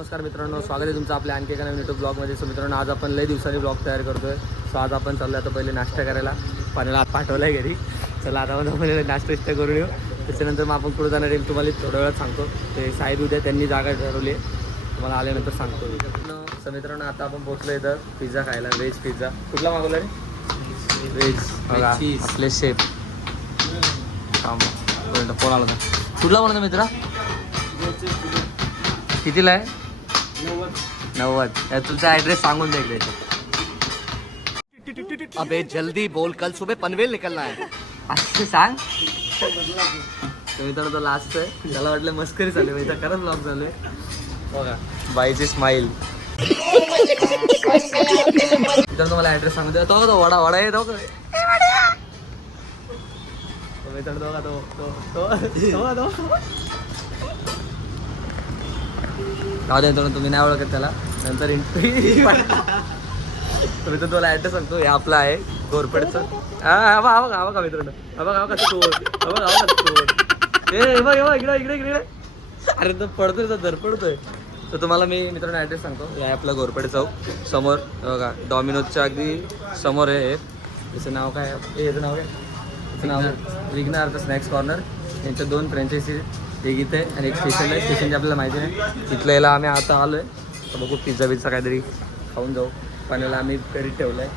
नमस्कार मित्रांनो, स्वागत आहे तुमचं आपल्या आणखी एका नवीन यूट्यूब ब्लॉगमध्ये. सो मित्रांनो, आज आपण लई दिवसांनी ब्लॉग तयार करतोय. सो आज आपण चाललो आता पहिले नाश्ता करायला. पाण्याला हात पाठवला आहे घरी. चला आता आपण पहिले नाश्ता करून येऊ. त्याच्यानंतर मग आपण पुढे जाणार आहे तुम्हाला थोड्या वेळात सांगतो. ते साहेब उद्या त्यांनी जागा ठरवली आहे, तुम्हाला आल्यानंतर सांगतो. सो मित्रांनो, आता आपण पोहोचलो इथं पिझ्झा खायला. व्हेज पिझ्झा कुठला मागवला रे? व्हेज. आपले शेफ फोन आला होता. कुठला बनवतो मित्रा? कितीला आहे? 90. तुमचा ॲड्रेस सांगून द्या इकडे. अबे जल्दी बोल, कल सुबह पनवेल निकलना है. असं सांग. मित्रांनो, तो लास्ट आहे. त्याला वाटलं मस्करी चालू आहे, खरंच ब्लॉग चालू आहे. बघा बाईची स्माईल. मित्रांनो, मला ॲड्रेस सांगू द्या. तो वडा वडा आहे तो. मित्रांनो, बघा तो तुम्ही नाही ओळखत त्याला. नंतर तुम्ही तर तुला ॲड्रेस सांगतो. हे आपला आहे घोरपडचं. हा बघा मित्रांनो, बघा कसं इकडे. अरे तो पडतोय, तो धरपडतोय. तर तुम्हाला मी मित्रांनो ॲड्रेस सांगतो. हे आहे आपलं घोरपडे चौक समोर. बघा डॉमिनोजच्या अगदी समोर आहे. याचं नाव काय? याचं नाव काय? याचं नाव विघ्नहर्ता स्नॅक्स कॉर्नर. यांच्या 2 फ्रँचायसी, एक इथे आणि एक स्टेशनला आहे. स्टेशनची आपल्याला माहिती नाही. तिथलं याला आम्ही आता आलो आहे. तर बघू पिझ्झा काहीतरी खाऊन जाऊ. पाण्याला आम्ही घरीत ठेवलं आहे.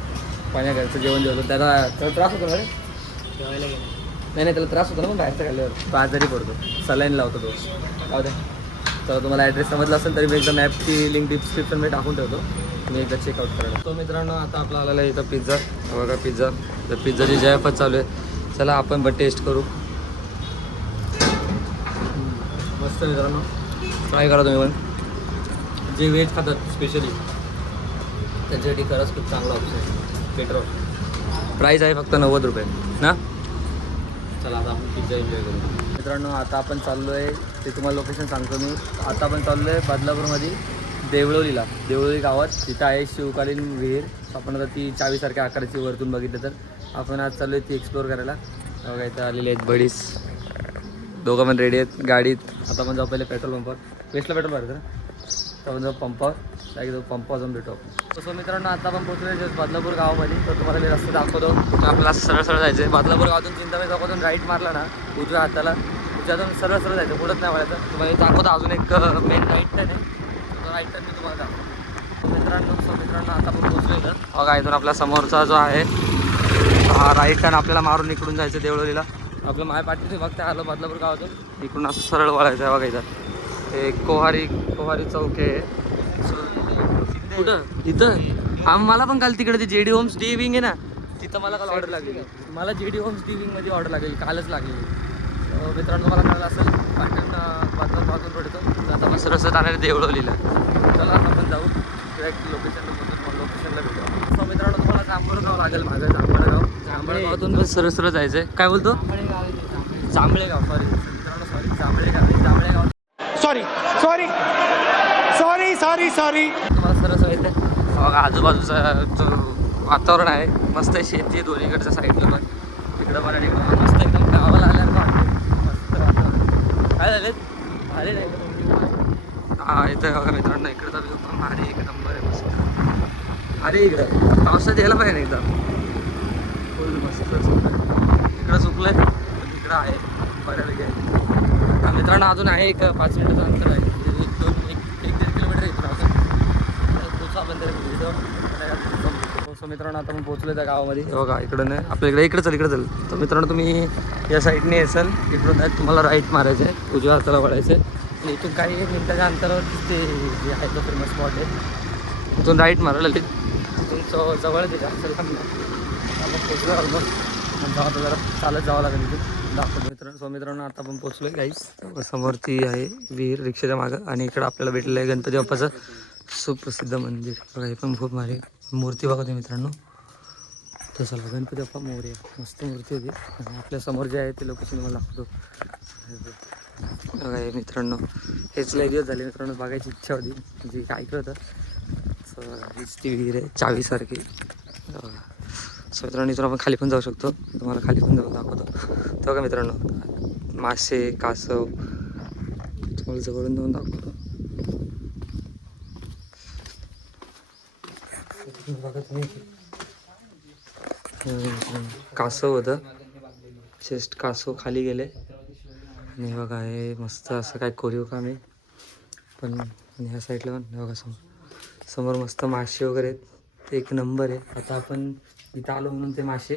पाण्या घरचं जेवण जेवतो. त्याला त्रास होतो ना रे? जेवायला गेलं नाही त्याला त्रास होतो ना. मग बाहेरचं खाल्ल्यावर तो आजारी पडतो. सलाईन लावतो तो. जाऊ द्या. तर तुम्हाला ॲड्रेस समजला असेल तरी मी एकदा मॅपची लिंक डिस्क्रिप्शनमध्ये टाकून ठेवतो. तुम्ही एकदा चेकआउट करा. तो मित्रांनो, आता आपला आलेला आहे इथं पिझ्झा. बघा पिझ्झा. तर पिझ्झाची जयफत चालू आहे. चला आपण पण टेस्ट करू. मस्त मित्रांनो, ट्राय करा तुम्ही पण. जे व्हेज खातात स्पेशली त्याच्यासाठी खरंच खूप चांगला ऑप्शन आहे. Better option. प्राईस आहे फक्त 90 रुपये ना. चला आता आपण पिझ्झा एन्जॉय करू. मित्रांनो, आता आपण चाललो आहे, ते तुम्हाला लोकेशन सांगतो मी. आता आपण चाललो आहे बदलापूरमध्ये देवळोलीला. देवळोली गावात तिथं आहे शिवकालीन विहीर. आपण आता ती चावीसारख्या आकाराची वरतून बघितलं तर आपण आज चाललो आहे ती एक्सप्लोअर करायला. बघा इथं आलेले आहेत बडीस. दोघं पण रेडी आहेत गाडीत. आता आपण जाऊ पहिले पेट्रोल पंपावर. वेस्टला पेट्रोल भरायचं ना. तर आपण जाऊ पंपावर. पंपावर जाऊन भेटू आपण. सो मित्रांनो, आता आपण पोहोचलो बदलापूर गावामध्ये. तर तुम्हाला मी रस्ता दाखवतो. आपल्याला सरळ जायचं आहे. बदलापूर गावातून चिंतामणी चौकातून राईट मारला ना उजव्या हाताला, त्यातून सरळ जायचं. पुढंच नाही वळायचं. तुम्हाला दाखवतो अजून एक मेन राईट टर्न आहे. राईट टर्न मी तुम्हाला दाखवतो. मित्रांनो आता आपण पोहोचलो इथं. बघा इथून आपल्या समोरचा जो आहे हा राईट टर्न आपल्याला मारून इकडून जायचं देवळोलीला. आपलं माय पाठीचे फक्त आलं बदलापूर गावातून. इकडून असं सरळ वळायचं आहे. बघा इथं हे कोहारी चौक आहे. कुठं? इथं मला पण काल तिकडे ते JD होम्स डी विंग आहे ना, तिथं मला काल ऑर्डर लागली. मला JD होम्स डी विंगमध्ये ऑर्डर लागेल, कालच लागली. मित्रांनो, मला कळलं असेल पाटण बाजून पडतो. तर आता मस्त रस्त्यात जाणार देवळवलीला. चला आता आपण जाऊ डायरेक्ट लोकेशनला भेटू. सो मित्रांनो, तुम्हाला जांभळगाव लागेल. माझं जांभळगावातून बस सरळ जायचं आहे. काय बोलतो? जांभळेगाव. जांभळेगाव. सॉरी. तुम्हाला सरळ येते. बघा आजूबाजूचं जो वातावरण आहे मस्त आहे. शेती आहे दोन्हीकडच्या साईडला पण. तिकडं पण आणि मस्त एकदम गावाला आल्यानं वाटते. मस्त वातावरण. काय झाले भारी नाही? हा इथं बघा मित्रांनो, इकडचा व्यू पण भारी एक नंबर आहे. मस्त. अरे इकडं पावसात यायला पाहिजे ना एकदम फुल मस्त. इकडं चुकलं आहे, इकडं आहे बऱ्यापैकी आहे. मित्रांनो, अजून आहे एक 5 मिनिटाचं अंतर आहे. 1-1.5 किलोमीटर इथून अजून सो मित्रांनो, आता आपण पोहोचलो त्या गावामध्ये. बघा इकडं नाही आपल्या इकडे चल. तर मित्रांनो, तुम्ही या साईडने असाल इकडून तुम्हाला राईट मारायचं आहे. उजव्या हाताला वळायचं आहे. आणि इथून काही 1 मिनिटाच्या अंतरावर ते जे आहे तो फेमस स्पॉट आहे. इथून राईट मारायला तिथून जवळ ते जास्त आपण पोचलो ऑलमोस्ट. जावं जरा चालत जावं लागेल तिथून दाखवतो. मित्रांनो, आता आपण पोचलो आहे गाईस. समोरची आहे विहीर रिक्षाच्या मागं. आणि इकडं आपल्याला भेटलेलं आहे गणपती बाप्पाचं सुप्रसिद्ध मंदिर. बघा हे पण खूप भारी मूर्ती. बघा ते मित्रांनो. तर चला गणपती बाप्पा मोरया. मस्त मूर्ती होती. आणि आपल्या समोर जे आहे ते लोकेशन मला दाखवतो. बघा हे मित्रांनो, हेच लय दिवस झाले मित्रांनो बघायची इच्छा होती. जी काय ऐकलं होतं हीच ती विहीर आहे चावीसारखी. सो मित्रांनो, इथून आपण खाली पण जाऊ शकतो. तुम्हाला खाली पण जाऊन दाखवतो. तर बघा मित्रांनो, मासे कासव तुम्हाला जवळून जाऊन दाखवतो. बघा तुम्ही कासव होतं, चेस्ट कासव खाली गेले आणि बघा हे मस्त असं काय कोरीव काम आहे. पण ह्या साईडला पण बघा समोर मस्त मासे वगैरे आहेत, एक नंबर आहे. आता आपण इथं आलो म्हणून ते मासे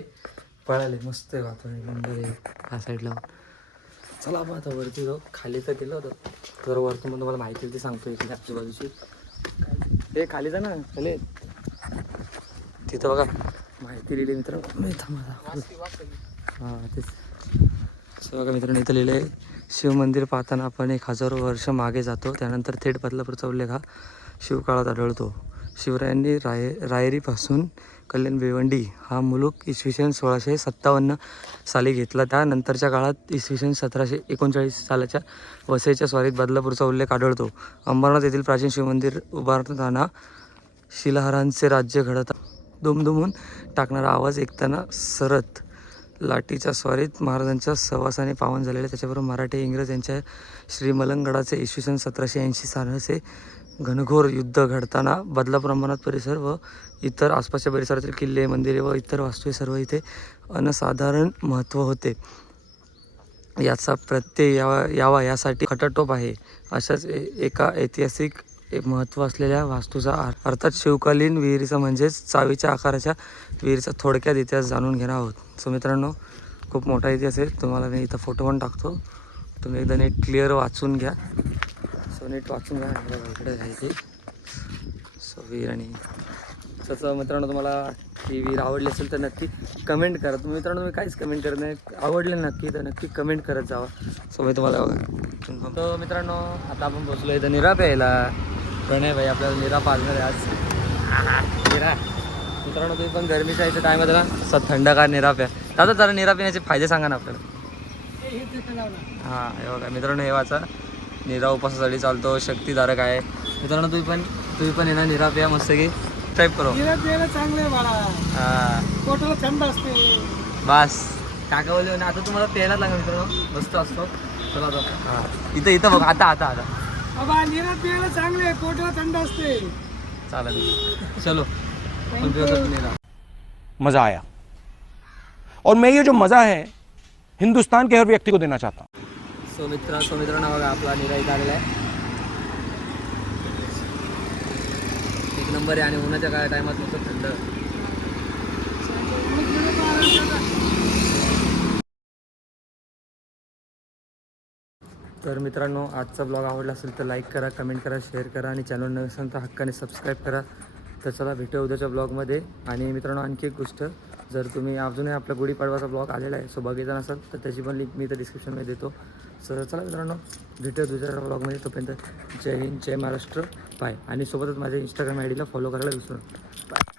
पळाले, मस्त आहे वातावरण, एक नंबर आहे ह्या साईडला. चला आपण आता वरती जाऊ. खाली तर गेलो होतं, तर वरतून पण तुम्हाला माहिती ते सांगतो इकडे आजूबाजूची. हे खाली जा ना खाली, तिथं बघा माहिती लिहिली मित्रांनो. हां तेच असं बघा मित्रांनो, इथं लिहिलं आहे शिवमंदिर पाहताना आपण 1000 वर्ष मागे जातो, त्यानंतर थेट बदलापूरचा उल्लेख हा शिवकाळात आढळतो. शिवरायांनी रायरीपासून कल्याण भिवंडी हा मुलूक इसवी सन 1657 साली घेतला. त्यानंतरच्या काळात इसवी सन 1739 सालाच्या वसईच्या स्वारीत बदलापूरचा उल्लेख आढळतो. अंबरनाथ येथील प्राचीन शिवमंदिर उभारताना शिलाहारांचे राज्य घडत दुमदुमून टाकणारा आवाज ऐकताना सरत लाटीच्या स्वारीत महाराजांच्या सहवासाने पावन झालेले, त्याच्याबरोबर मराठे इंग्रज यांच्या श्रीमलंगडाचे इसवी सन 1780 सालाचे घनघोर युद्ध घडताना बदलापूर अंबरनाथ परिसर व इतर आसपासच्या परिसरातील किल्ले मंदिरे व इतर वास्तू सर्व इथे अनसाधारण महत्त्व होते. याचा प्रत्यय यावा यासाठी खटाटोप आहे. अशाच एका ऐतिहासिक महत्त्व असलेल्या वास्तूचा अर्थात शिवकालीन विहिरीचा म्हणजेच चावीच्या आकाराच्या विहिरीचा थोडक्यात इतिहास जाणून घेणार आहोत. सो मित्रांनो, खूप मोठा इतिहास आहे, तुम्हाला मी इथं फोटो पण टाकतो, तुम्ही एकदा नीट क्लिअर वाचून घ्या. सो नीट वाचून घ्या, इकडे आहे ते सो विहीर. आणि तसं मित्रांनो, तुम्हाला ही विहीर आवडली असेल तर नक्की कमेंट करा. तुम्ही मित्रांनो, तुम्ही काहीच कमेंट करत नाही, आवडले नक्की तर नक्की कमेंट करत जावा. सो मी तुम्हाला तो मित्रांनो, आता आपण पोचलो इथं निरा प्यायला. प्रणय भाई आपल्याला निरा पाजणार आहे आज. निरा मित्रांनो, तुम्ही पण गरमीच्या यायच्या टायमात ना असं थंडगार निरा प्या. दादा जरा निरा पिण्याचे फायदे सांगा ना आपल्याला. हां हे बघा मित्रांनो, हे वाचा, निरा उपासासाठी चालतो, शक्तिधारक आहे. मित्रांनो तुम्ही पण येणार निरा प्या मस्त की टाईप करो. चांगले हां पोटाला थंड असते. बस काका बोलले ना, आता तुम्हाला प्यायला लागेल मित्रांनो, मस्त असतो. चला आता हां इथं बघ, आता बाबा निरा प्यायला चांगले, पोटाला थंड असते. चालेल चलो निरा. मज़ा आया और मैं ये जो मज़ा है हिंदुस्तान के हर व्यक्ति को देना चाहता हूँ. मित्रांनो बघा, आपला निरा इथं आलेला आहे, एक नंबर आहे. आणि उन्हाच्या काय टायमात मस्त थंड. तर मित्रांनो, आजचा ब्लॉग आवडला असेल तर लाईक करा, कमेंट करा, शेअर करा आणि चॅनल नवीन असेल तर हक्काने सबस्क्राईब करा. तर चला भेटूया उद्याच्या ब्लॉगमध्ये. आणि मित्रांनो, आणखी एक गोष्ट, जर तुम्ही अजूनही आपला गुढीपाडवाचा ब्लॉग आलेला आहे, सो बघायचा नसाल तर त्याची पण लिंक मी इथं डिस्क्रिप्शनमध्ये देतो. सर चला मित्रांनो, भेटूया दुसऱ्या ब्लॉगमध्ये. तोपर्यंत जय हिंद, जय महाराष्ट्र, बाय. आणि सोबतच माझ्या इंस्टाग्राम आय डीला फॉलो करायला विसरू नका. बाय.